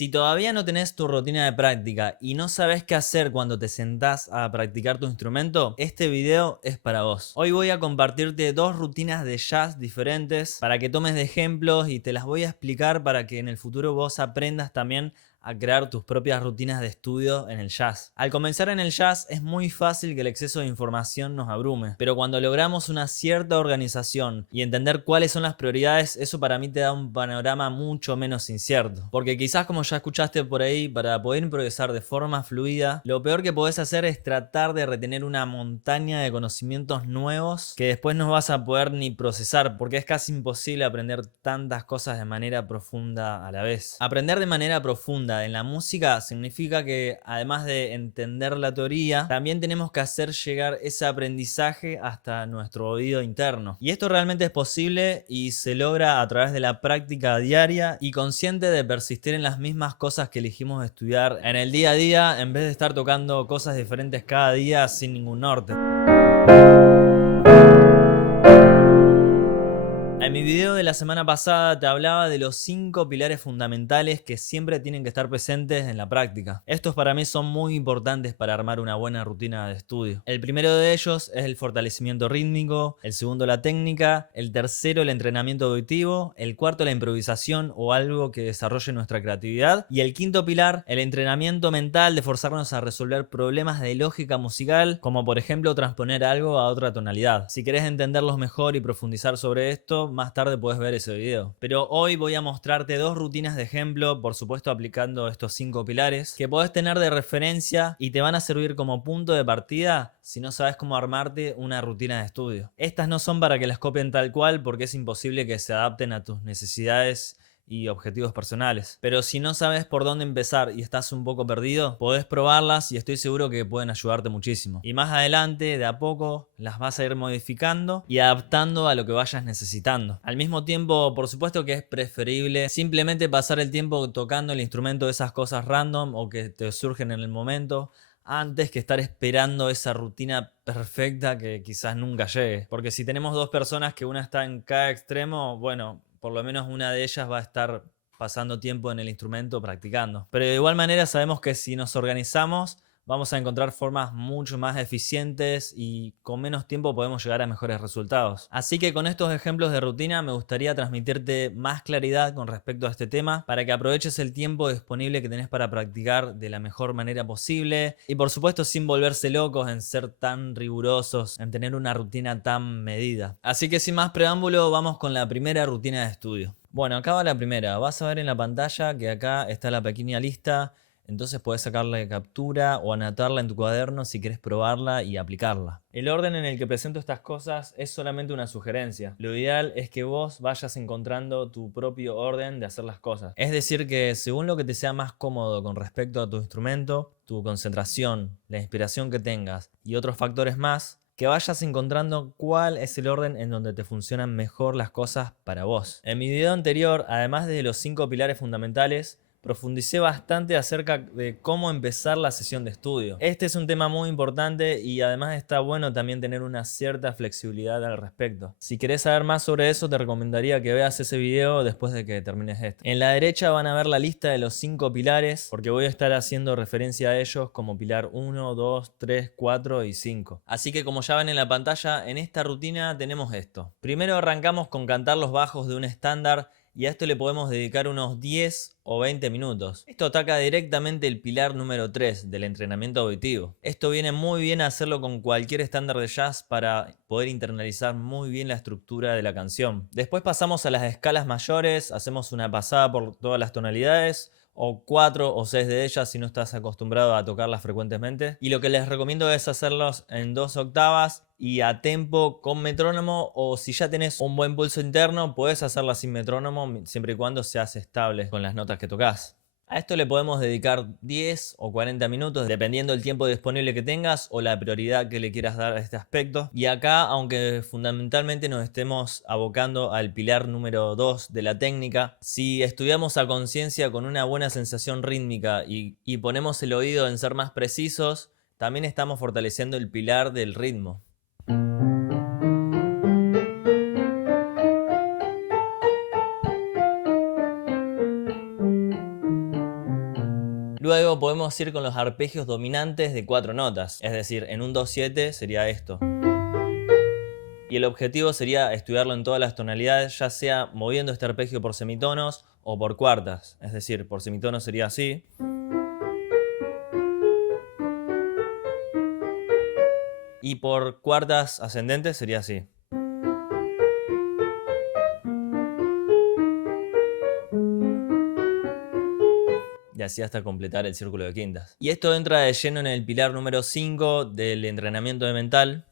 Si todavía no tenés tu rutina de práctica y no sabes qué hacer cuando te sentás a practicar tu instrumento, este video es para vos. Hoy voy a compartirte dos rutinas de jazz diferentes para que tomes de ejemplos y te las voy a explicar para que en el futuro vos aprendas también a crear tus propias rutinas de estudio en el jazz. Al comenzar en el jazz es muy fácil que el exceso de información nos abrume, pero cuando logramos una cierta organización y entender cuáles son las prioridades, eso para mí te da un panorama mucho menos incierto. Porque quizás, como ya escuchaste por ahí, para poder improvisar de forma fluida, lo peor que podés hacer es tratar de retener una montaña de conocimientos nuevos que después no vas a poder ni procesar, porque es casi imposible aprender tantas cosas de manera profunda a la vez. Aprender de manera profunda en la música significa que, además de entender la teoría, también tenemos que hacer llegar ese aprendizaje hasta nuestro oído interno. Y esto realmente es posible y se logra a través de la práctica diaria y consciente de persistir en las mismas cosas que elegimos estudiar en el día a día, en vez de estar tocando cosas diferentes cada día sin ningún norte. En mi video de la semana pasada te hablaba de los 5 pilares fundamentales que siempre tienen que estar presentes en la práctica. Estos para mí son muy importantes para armar una buena rutina de estudio. El primero de ellos es el fortalecimiento rítmico, el segundo la técnica, el tercero el entrenamiento auditivo, el cuarto la improvisación o algo que desarrolle nuestra creatividad y el quinto pilar el entrenamiento mental de forzarnos a resolver problemas de lógica musical, como por ejemplo transponer algo a otra tonalidad. Si querés entenderlos mejor y profundizar sobre esto, más tarde puedes ver ese video. Pero hoy voy a mostrarte dos rutinas de ejemplo, por supuesto aplicando estos 5 pilares, que podés tener de referencia y te van a servir como punto de partida si no sabes cómo armarte una rutina de estudio. Estas no son para que las copien tal cual porque es imposible que se adapten a tus necesidades y objetivos personales. Pero si no sabes por dónde empezar y estás un poco perdido, podés probarlas y estoy seguro que pueden ayudarte muchísimo. Y más adelante, de a poco, las vas a ir modificando y adaptando a lo que vayas necesitando. Al mismo tiempo, por supuesto que es preferible simplemente pasar el tiempo tocando el instrumento de esas cosas random o que te surgen en el momento, antes que estar esperando esa rutina perfecta que quizás nunca llegue. Porque si tenemos dos personas que una está en cada extremo, bueno, por lo menos una de ellas va a estar pasando tiempo en el instrumento practicando. Pero de igual manera sabemos que si nos organizamos vamos a encontrar formas mucho más eficientes y con menos tiempo podemos llegar a mejores resultados. Así que con estos ejemplos de rutina me gustaría transmitirte más claridad con respecto a este tema para que aproveches el tiempo disponible que tenés para practicar de la mejor manera posible y por supuesto sin volverse locos en ser tan rigurosos, en tener una rutina tan medida. Así que sin más preámbulo vamos con la primera rutina de estudio. Bueno, acá va la primera. Vas a ver en la pantalla que acá está la pequeña lista. Entonces puedes sacarle captura o anotarla en tu cuaderno si quieres probarla y aplicarla. El orden en el que presento estas cosas es solamente una sugerencia. Lo ideal es que vos vayas encontrando tu propio orden de hacer las cosas. Es decir que según lo que te sea más cómodo con respecto a tu instrumento, tu concentración, la inspiración que tengas y otros factores más, que vayas encontrando cuál es el orden en donde te funcionan mejor las cosas para vos. En mi video anterior, además de los 5 pilares fundamentales, profundicé bastante acerca de cómo empezar la sesión de estudio. Este es un tema muy importante y además está bueno también tener una cierta flexibilidad al respecto. Si querés saber más sobre eso, te recomendaría que veas ese video después de que termines este. En la derecha van a ver la lista de los 5 pilares, porque voy a estar haciendo referencia a ellos como pilar 1, 2, 3, 4 y 5. Así que como ya ven en la pantalla, en esta rutina tenemos esto. Primero arrancamos con cantar los bajos de un estándar y a esto le podemos dedicar unos 10 o 20 minutos. Esto ataca directamente el pilar número 3 del entrenamiento auditivo. Esto viene muy bien a hacerlo con cualquier estándar de jazz para poder internalizar muy bien la estructura de la canción. Después pasamos a las escalas mayores, hacemos una pasada por todas las tonalidades, o 4 o 6 de ellas si no estás acostumbrado a tocarlas frecuentemente. Y lo que les recomiendo es hacerlos en 2 octavas y a tempo con metrónomo, o si ya tenés un buen pulso interno puedes hacerla sin metrónomo siempre y cuando seas estable con las notas que tocas. A esto le podemos dedicar 10 o 40 minutos dependiendo del tiempo disponible que tengas o la prioridad que le quieras dar a este aspecto. Y acá, aunque fundamentalmente nos estemos abocando al pilar número 2 de la técnica, si estudiamos a conciencia con una buena sensación rítmica y ponemos el oído en ser más precisos, también estamos fortaleciendo el pilar del ritmo. Luego podemos ir con los arpegios dominantes de 4 notas, es decir, en un 2/7 sería esto. Y el objetivo sería estudiarlo en todas las tonalidades, ya sea moviendo este arpegio por semitonos o por cuartas, es decir, por semitonos sería así. Y por cuartas ascendentes sería así. Y así hasta completar el círculo de quintas. Y esto entra de lleno en el pilar número 5 del entrenamiento de mental,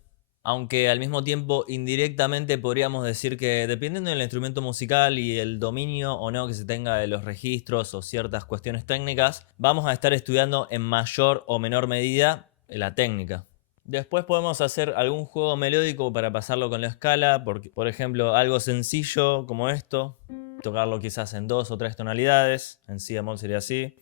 aunque al mismo tiempo indirectamente podríamos decir que dependiendo del instrumento musical y el dominio o no que se tenga de los registros o ciertas cuestiones técnicas, vamos a estar estudiando en mayor o menor medida la técnica. Después podemos hacer algún juego melódico para pasarlo con la escala, por ejemplo algo sencillo como esto. Tocarlo quizás en 2 o 3 tonalidades, en si bemol sería así.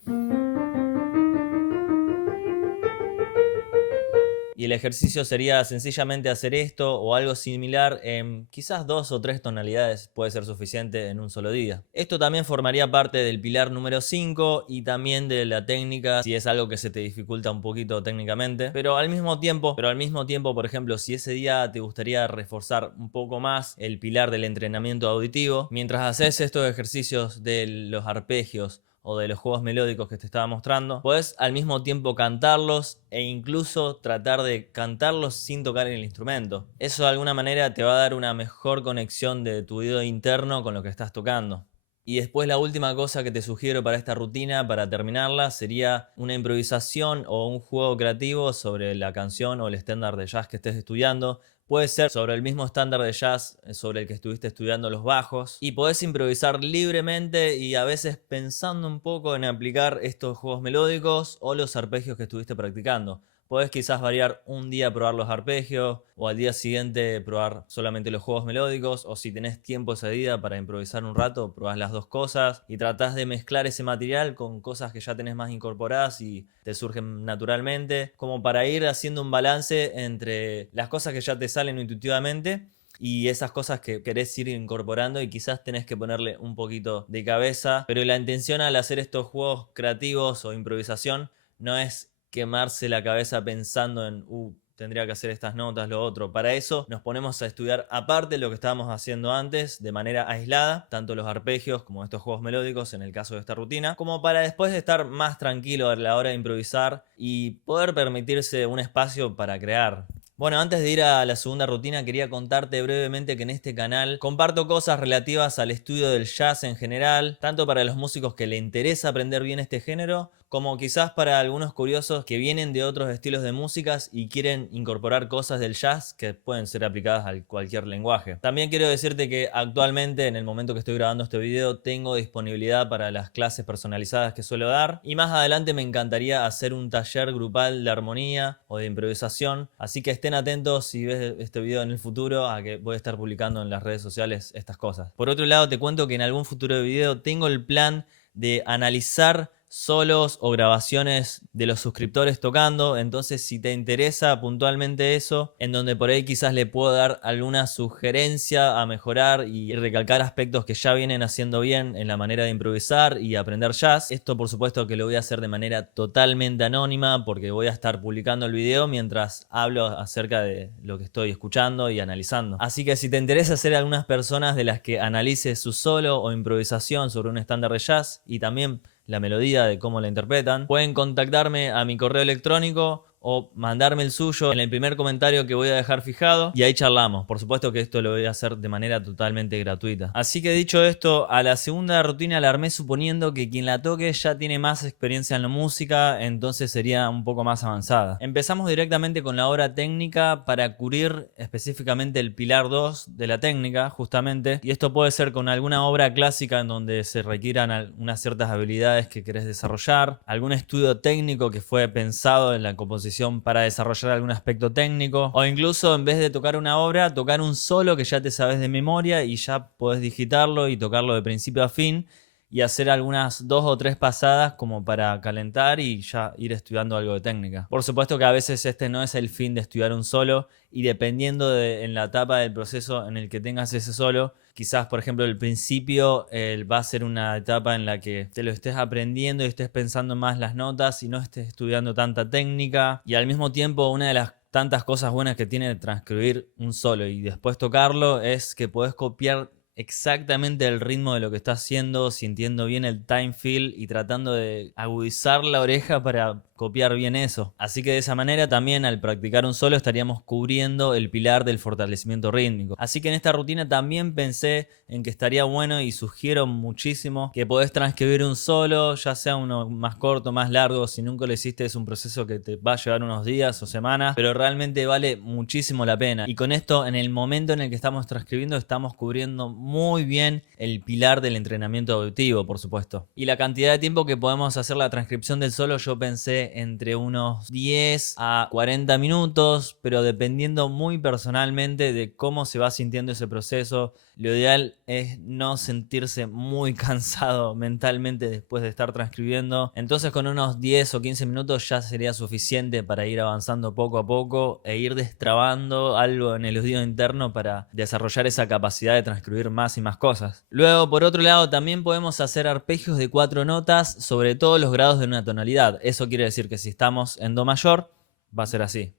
Y el ejercicio sería sencillamente hacer esto o algo similar en quizás 2 o 3 tonalidades, puede ser suficiente en un solo día. Esto también formaría parte del pilar número 5 y también de la técnica si es algo que se te dificulta un poquito técnicamente. Pero al mismo tiempo, por ejemplo, si ese día te gustaría reforzar un poco más el pilar del entrenamiento auditivo, mientras haces estos ejercicios de los arpegios o de los juegos melódicos que te estaba mostrando, puedes al mismo tiempo cantarlos e incluso tratar de cantarlos sin tocar el instrumento. Eso de alguna manera te va a dar una mejor conexión de tu oído interno con lo que estás tocando. Y después la última cosa que te sugiero para esta rutina, para terminarla, sería una improvisación o un juego creativo sobre la canción o el estándar de jazz que estés estudiando. Puede ser sobre el mismo estándar de jazz sobre el que estuviste estudiando los bajos. Y podés improvisar libremente y a veces pensando un poco en aplicar estos juegos melódicos o los arpegios que estuviste practicando. Podés quizás variar un día probar los arpegios o al día siguiente probar solamente los juegos melódicos, o si tenés tiempo ese día para improvisar un rato, probás las dos cosas y tratás de mezclar ese material con cosas que ya tenés más incorporadas y te surgen naturalmente, como para ir haciendo un balance entre las cosas que ya te salen intuitivamente y esas cosas que querés ir incorporando y quizás tenés que ponerle un poquito de cabeza. Pero la intención al hacer estos juegos creativos o improvisación no es quemarse la cabeza pensando en tendría que hacer estas notas, lo otro. Para eso nos ponemos a estudiar aparte lo que estábamos haciendo antes, de manera aislada, tanto los arpegios como estos juegos melódicos en el caso de esta rutina, como para después estar más tranquilo a la hora de improvisar y poder permitirse un espacio para crear. Bueno, antes de ir a la segunda rutina quería contarte brevemente que en este canal comparto cosas relativas al estudio del jazz en general, tanto para los músicos que les interesa aprender bien este género, como quizás para algunos curiosos que vienen de otros estilos de músicas y quieren incorporar cosas del jazz que pueden ser aplicadas a cualquier lenguaje. También quiero decirte que actualmente, en el momento que estoy grabando este video, tengo disponibilidad para las clases personalizadas que suelo dar y más adelante me encantaría hacer un taller grupal de armonía o de improvisación, así que estén atentos si ves este video en el futuro a que voy a estar publicando en las redes sociales estas cosas. Por otro lado, te cuento que en algún futuro video tengo el plan de analizar solos o grabaciones de los suscriptores tocando, entonces si te interesa puntualmente eso, en donde por ahí quizás le puedo dar alguna sugerencia a mejorar y recalcar aspectos que ya vienen haciendo bien en la manera de improvisar y aprender jazz. Esto por supuesto que lo voy a hacer de manera totalmente anónima porque voy a estar publicando el video mientras hablo acerca de lo que estoy escuchando y analizando. Así que si te interesa ser algunas personas de las que analice su solo o improvisación sobre un estándar de jazz y también la melodía de cómo la interpretan, pueden contactarme a mi correo electrónico o mandarme el suyo en el primer comentario que voy a dejar fijado y ahí charlamos. Por supuesto que esto lo voy a hacer de manera totalmente gratuita. Así que dicho esto, a la segunda rutina la armé suponiendo que quien la toque ya tiene más experiencia en la música, entonces sería un poco más avanzada. Empezamos directamente con la obra técnica para cubrir específicamente el pilar 2 de la técnica, justamente, y esto puede ser con alguna obra clásica en donde se requieran unas ciertas habilidades que querés desarrollar, algún estudio técnico que fue pensado en la composición para desarrollar algún aspecto técnico, o incluso en vez de tocar una obra, tocar un solo que ya te sabes de memoria y ya podés digitarlo y tocarlo de principio a fin y hacer algunas 2 o 3 pasadas como para calentar y ya ir estudiando algo de técnica. Por supuesto que a veces este no es el fin de estudiar un solo y dependiendo en la etapa del proceso en el que tengas ese solo, Quizás, por ejemplo, el principio va a ser una etapa en la que te lo estés aprendiendo y estés pensando más las notas y no estés estudiando tanta técnica. Y al mismo tiempo, una de las tantas cosas buenas que tiene transcribir un solo y después tocarlo es que podés copiar exactamente el ritmo de lo que está haciendo, sintiendo bien el time feel y tratando de agudizar la oreja para copiar bien eso. Así que de esa manera también al practicar un solo estaríamos cubriendo el pilar del fortalecimiento rítmico. Así que en esta rutina también pensé en que estaría bueno y sugiero muchísimo que podés transcribir un solo, ya sea uno más corto, más largo. Si nunca lo hiciste es un proceso que te va a llevar unos días o semanas, pero realmente vale muchísimo la pena. Y con esto, en el momento en el que estamos transcribiendo, estamos cubriendo muy bien el pilar del entrenamiento auditivo, por supuesto. Y la cantidad de tiempo que podemos hacer la transcripción del solo, yo pensé entre unos 10 a 40 minutos, pero dependiendo muy personalmente de cómo se va sintiendo ese proceso. Lo ideal es no sentirse muy cansado mentalmente después de estar transcribiendo. Entonces con unos 10 o 15 minutos ya sería suficiente para ir avanzando poco a poco e ir destrabando algo en el oído interno para desarrollar esa capacidad de transcribir más y más cosas. Luego, por otro lado, también podemos hacer arpegios de 4 notas sobre todos los grados de una tonalidad. Eso quiere decir que si estamos en do mayor, va a ser así.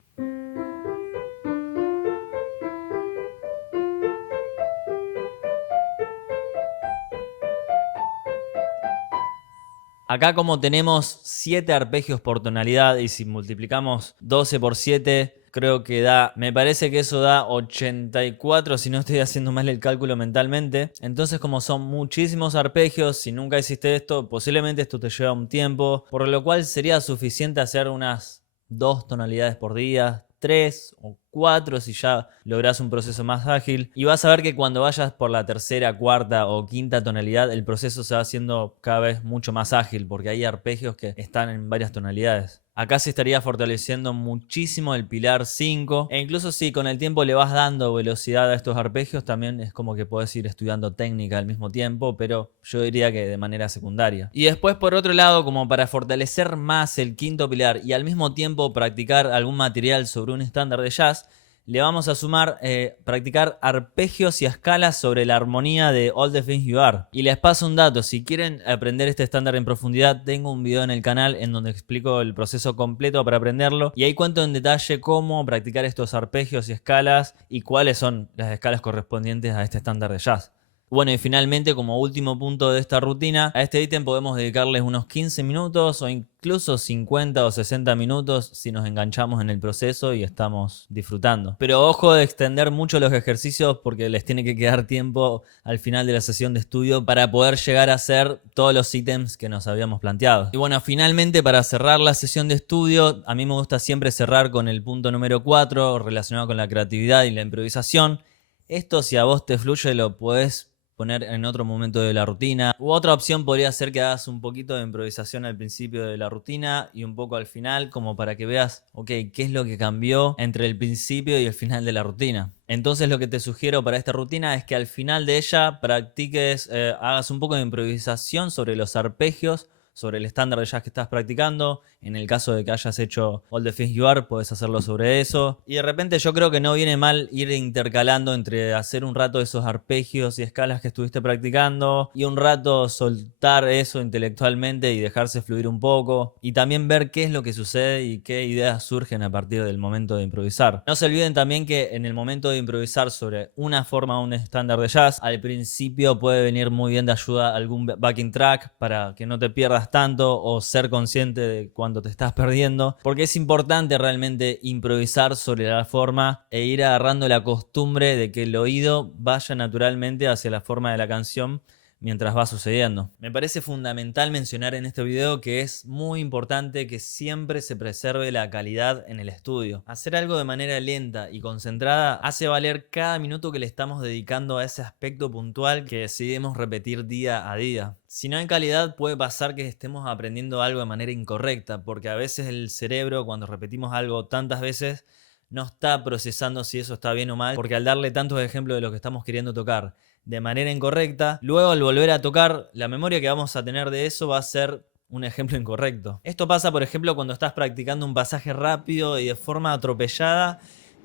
Acá como tenemos 7 arpegios por tonalidad y si multiplicamos 12 por 7, creo que da, me parece que eso da 84 si no estoy haciendo mal el cálculo mentalmente. Entonces como son muchísimos arpegios, si nunca hiciste esto, posiblemente esto te lleva un tiempo, por lo cual sería suficiente hacer unas 2 tonalidades por día, 3 o 4 si ya lográs un proceso más ágil. Y vas a ver que cuando vayas por la tercera, cuarta o quinta tonalidad, el proceso se va haciendo cada vez mucho más ágil porque hay arpegios que están en varias tonalidades. Acá se estaría fortaleciendo muchísimo el pilar 5 e incluso si con el tiempo le vas dando velocidad a estos arpegios, también es como que puedes ir estudiando técnica al mismo tiempo, pero yo diría que de manera secundaria. Y después por otro lado, como para fortalecer más el quinto pilar y al mismo tiempo practicar algún material sobre un estándar de jazz, le vamos a sumar practicar arpegios y escalas sobre la armonía de All the Things You Are. Y les paso un dato, si quieren aprender este estándar en profundidad, tengo un video en el canal en donde explico el proceso completo para aprenderlo. Y ahí cuento en detalle cómo practicar estos arpegios y escalas y cuáles son las escalas correspondientes a este estándar de jazz. Bueno, y finalmente, como último punto de esta rutina, a este ítem podemos dedicarles unos 15 minutos o incluso 50 o 60 minutos si nos enganchamos en el proceso y estamos disfrutando. Pero ojo de extender mucho los ejercicios porque les tiene que quedar tiempo al final de la sesión de estudio para poder llegar a hacer todos los ítems que nos habíamos planteado. Y bueno, finalmente para cerrar la sesión de estudio, a mí me gusta siempre cerrar con el punto número 4 relacionado con la creatividad y la improvisación. Esto, si a vos te fluye, lo podés poner en otro momento de la rutina. U otra opción podría ser que hagas un poquito de improvisación al principio de la rutina y un poco al final, como para que veas, ok, qué es lo que cambió entre el principio y el final de la rutina. Entonces lo que te sugiero para esta rutina es que al final de ella practiques, hagas un poco de improvisación sobre los arpegios, sobre el estándar de jazz que estás practicando. En el caso de que hayas hecho All the Things You Are, puedes hacerlo sobre eso. Y de repente yo creo que no viene mal ir intercalando entre hacer un rato esos arpegios y escalas que estuviste practicando y un rato soltar eso intelectualmente y dejarse fluir un poco. Y también ver qué es lo que sucede y qué ideas surgen a partir del momento de improvisar. No se olviden también que en el momento de improvisar sobre una forma o un estándar de jazz, al principio puede venir muy bien de ayuda algún backing track para que no te pierdas tanto o ser consciente de cuando te estás perdiendo, porque es importante realmente improvisar sobre la forma e ir agarrando la costumbre de que el oído vaya naturalmente hacia la forma de la canción mientras va sucediendo. Me parece fundamental mencionar en este video que es muy importante que siempre se preserve la calidad en el estudio. Hacer algo de manera lenta y concentrada hace valer cada minuto que le estamos dedicando a ese aspecto puntual que decidimos repetir día a día. Si no hay calidad, puede pasar que estemos aprendiendo algo de manera incorrecta, porque a veces el cerebro, cuando repetimos algo tantas veces, no está procesando si eso está bien o mal, porque al darle tantos ejemplos de lo que estamos queriendo tocar de manera incorrecta, luego al volver a tocar, la memoria que vamos a tener de eso va a ser un ejemplo incorrecto. Esto pasa, por ejemplo, cuando estás practicando un pasaje rápido y de forma atropellada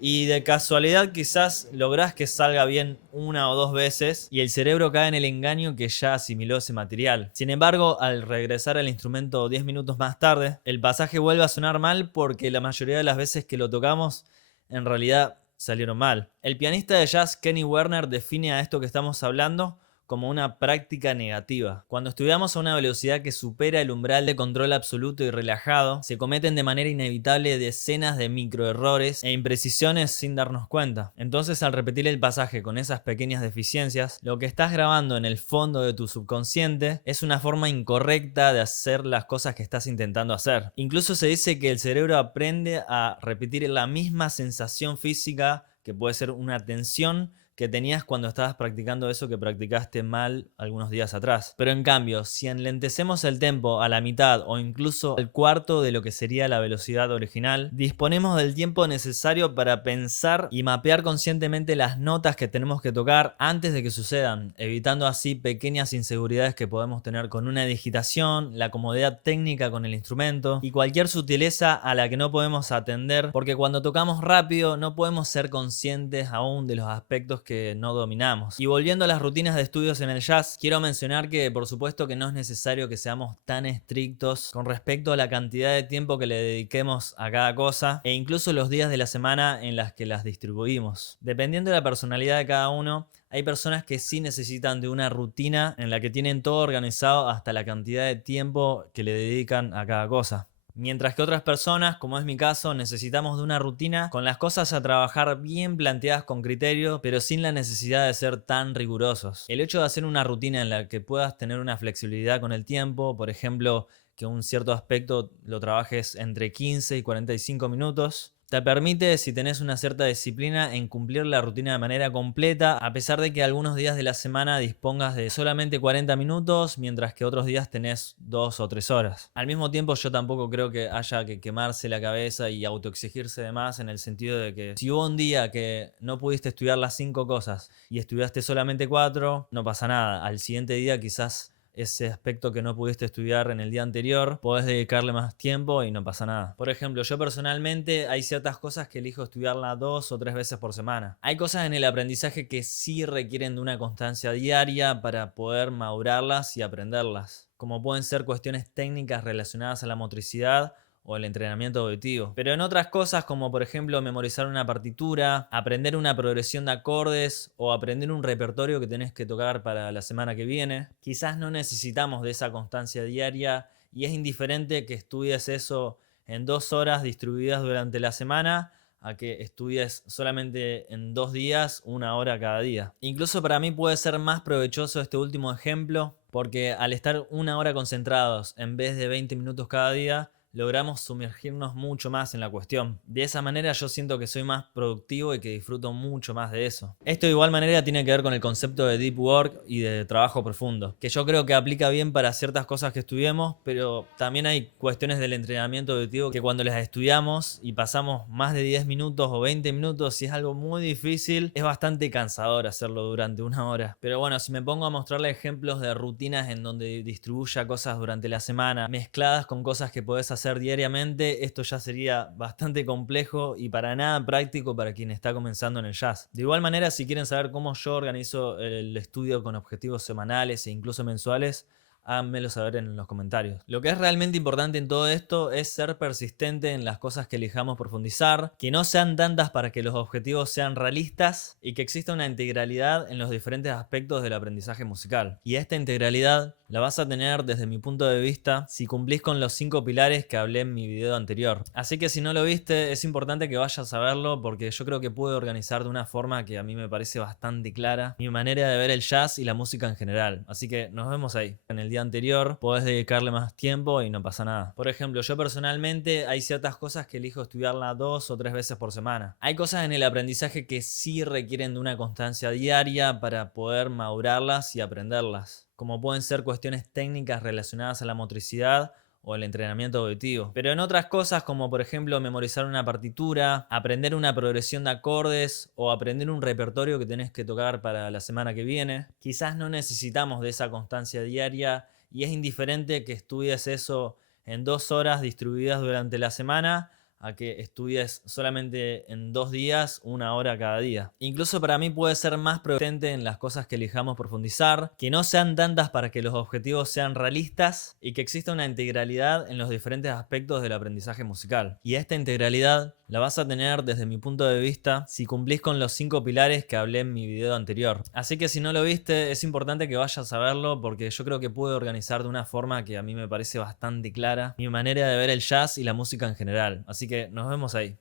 Y de casualidad quizás lográs que salga bien una o dos veces y el cerebro cae en el engaño que ya asimiló ese material. Sin embargo, al regresar al instrumento 10 minutos más tarde, el pasaje vuelve a sonar mal porque la mayoría de las veces que lo tocamos en realidad salieron mal. El pianista de jazz Kenny Werner define a esto que estamos hablando como una práctica negativa. Cuando estudiamos a una velocidad que supera el umbral de control absoluto y relajado, se cometen de manera inevitable decenas de microerrores e imprecisiones sin darnos cuenta. Entonces, al repetir el pasaje con esas pequeñas deficiencias, lo que estás grabando en el fondo de tu subconsciente es una forma incorrecta de hacer las cosas que estás intentando hacer. Incluso se dice que el cerebro aprende a repetir la misma sensación física, que puede ser una tensión, que tenías cuando estabas practicando eso que practicaste mal algunos días atrás. Pero en cambio, si enlentecemos el tempo a la mitad o incluso al cuarto de lo que sería la velocidad original, disponemos del tiempo necesario para pensar y mapear conscientemente las notas que tenemos que tocar antes de que sucedan, evitando así pequeñas inseguridades que podemos tener con una digitación, la comodidad técnica con el instrumento y cualquier sutileza a la que no podemos atender, porque cuando tocamos rápido no podemos ser conscientes aún de los aspectos que no dominamos. Y volviendo a las rutinas de estudios en el jazz, quiero mencionar que por supuesto que no es necesario que seamos tan estrictos con respecto a la cantidad de tiempo que le dediquemos a cada cosa e incluso los días de la semana en las que las distribuimos. Dependiendo de la personalidad de cada uno, hay personas que sí necesitan de una rutina en la que tienen todo organizado hasta la cantidad de tiempo que le dedican a cada cosa. Mientras que otras personas, como es mi caso, necesitamos de una rutina con las cosas a trabajar bien planteadas con criterio, pero sin la necesidad de ser tan rigurosos. El hecho de hacer una rutina en la que puedas tener una flexibilidad con el tiempo, por ejemplo, que un cierto aspecto lo trabajes entre 15 y 45 minutos, te permite, si tenés una cierta disciplina, en cumplir la rutina de manera completa, a pesar de que algunos días de la semana dispongas de solamente 40 minutos, mientras que otros días tenés 2 o 3 horas. Al mismo tiempo, yo tampoco creo que haya que quemarse la cabeza y autoexigirse de más, en el sentido de que si hubo un día que no pudiste estudiar las 5 cosas y estudiaste solamente 4, no pasa nada. Al siguiente día quizás ese aspecto que no pudiste estudiar en el día anterior, podés dedicarle más tiempo y no pasa nada. Por ejemplo, yo personalmente hay ciertas cosas que elijo estudiarlas 2 o 3 veces por semana. Hay cosas en el aprendizaje que sí requieren de una constancia diaria para poder madurarlas y aprenderlas, como pueden ser cuestiones técnicas relacionadas a la motricidad o el entrenamiento auditivo. Pero en otras cosas, como por ejemplo memorizar una partitura, aprender una progresión de acordes o aprender un repertorio que tenés que tocar para la semana que viene, quizás no necesitamos de esa constancia diaria y es indiferente que estudies eso en 2 horas distribuidas durante la semana a que estudies solamente en 2 días, 1 hora cada día. Incluso para mí puede ser más provechoso este último ejemplo, porque al estar 1 hora concentrados en vez de 20 minutos cada día, logramos sumergirnos mucho más en la cuestión. De esa manera yo siento que soy más productivo y que disfruto mucho más de eso. Esto de igual manera tiene que ver con el concepto de deep work y de trabajo profundo, que yo creo que aplica bien para ciertas cosas que estudiemos, pero también hay cuestiones del entrenamiento auditivo que cuando las estudiamos y pasamos más de 10 minutos o 20 minutos, si es algo muy difícil, es bastante cansador hacerlo durante 1 hora. Pero bueno, si me pongo a mostrarle ejemplos de rutinas en donde distribuya cosas durante la semana, mezcladas con cosas que podés hacer diariamente, esto ya sería bastante complejo y para nada práctico para quien está comenzando en el jazz. De igual manera, si quieren saber cómo yo organizo el estudio con objetivos semanales e incluso mensuales, háganmelo saber en los comentarios. Lo que es realmente importante en todo esto es ser persistente en las cosas que elijamos profundizar, que no sean tantas para que los objetivos sean realistas y que exista una integralidad en los diferentes aspectos del aprendizaje musical. Y esta integralidad la vas a tener desde mi punto de vista si cumplís con los 5 pilares que hablé en mi video anterior. Así que si no lo viste, es importante que vayas a verlo porque yo creo que puedo organizar de una forma que a mí me parece bastante clara mi manera de ver el jazz y la música en general. Así que nos vemos ahí. En el día anterior podés dedicarle más tiempo y no pasa nada. Por ejemplo, yo personalmente hay ciertas cosas que elijo estudiarlas 2 o 3 veces por semana. Hay cosas en el aprendizaje que sí requieren de una constancia diaria para poder madurarlas y aprenderlas, como pueden ser cuestiones técnicas relacionadas a la motricidad o el entrenamiento auditivo. Pero en otras cosas, como por ejemplo memorizar una partitura, aprender una progresión de acordes o aprender un repertorio que tenés que tocar para la semana que viene, quizás no necesitamos de esa constancia diaria y es indiferente que estudies eso en 2 horas distribuidas durante la semana a que estudies solamente en 2 días, 1 hora cada día. Incluso para mí puede ser más potente en las cosas que elijamos profundizar, que no sean tantas para que los objetivos sean realistas y que exista una integralidad en los diferentes aspectos del aprendizaje musical. Y esta integralidad la vas a tener desde mi punto de vista si cumplís con los 5 pilares que hablé en mi video anterior. Así que si no lo viste, es importante que vayas a verlo porque yo creo que pude organizar de una forma que a mí me parece bastante clara mi manera de ver el jazz y la música en general. Así que nos vemos ahí.